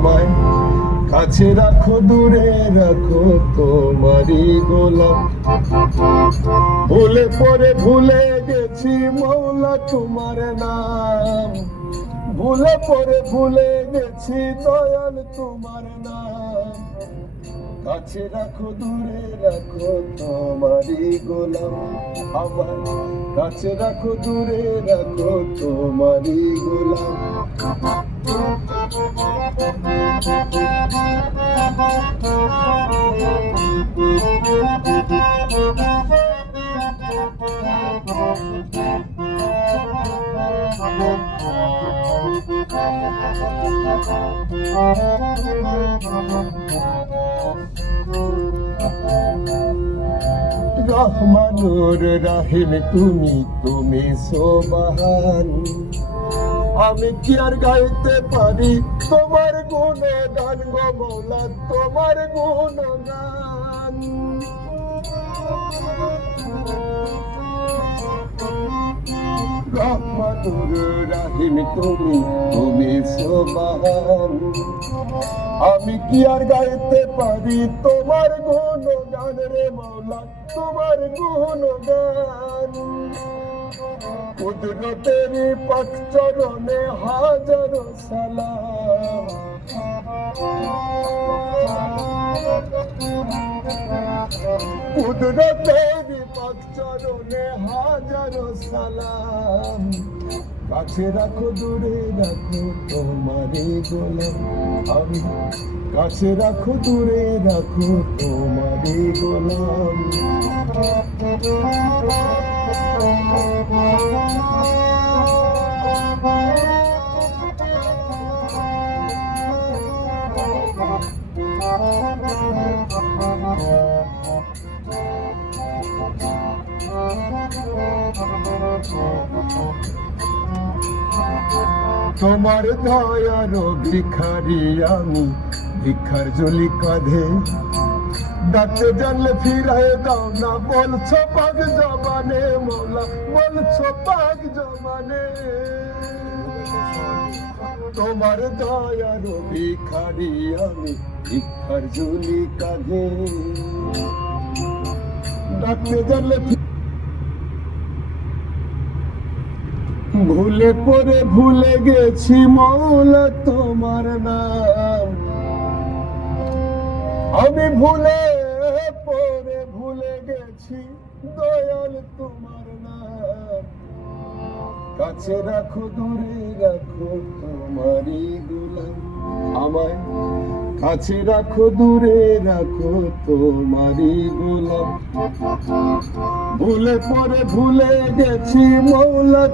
আমায় কাছে রাখো দূরে রাখো তোমারই গোলাম। ভুলে পরে ভুলে গেছি মৌলা তোমার নাম, ভুলে পরে ভুলে গেছি দয়াল তোমার নাম। কাছে রাখো দূরে রাখো তোমারই গোলাম, আমার কাছে রাখো দূরে রাখো তোমারই গোলাম। রহমানুর রাহিম তুমি সোবাহান। আমি কি আর গাইতে পারি তোমার গুণগান গো মৌলা, তোমার গুণগান। রহমানুর রাহিম তুমি সোবাহান। আমি কি আর গাইতে পারি তোমার গুণগান রে মৌলা, তোমার গুণগান। কুদরতের পাক চরণে হাজারো সালাম, কুদরতের পাক চরণে হাজারো সালাম। কাছে রাখো দূরে রাখো তোমারই গোলাম, আমি কাছে রাখো দূরে রাখো তোমারই গোলাম। তোমার দয়ার ভিখারি আমি, ভিখার জলি কাঁধে। ডাকতে জানলে ফিরায় দাও না বলছো পাক জবানে মৌলা, বলছো পাক জবানে। তোমার দয়ার ভিখারি আমি, ভিখার জলি কাঁধে। ডাকতে জানলে ভুলে পরে ভুলে গেছি মৌলা তোমার নাম। আমি ভুলে পরে ভুলে গেছি দয়াল তোমার নাম। কাছে রাখো দূরে রাখো তোমারই গোলাম, আমায় কাছে রাখো দূরে রাখো তোমারই গোলাম। ভুলে পরে ভুলে গেছি মৌলা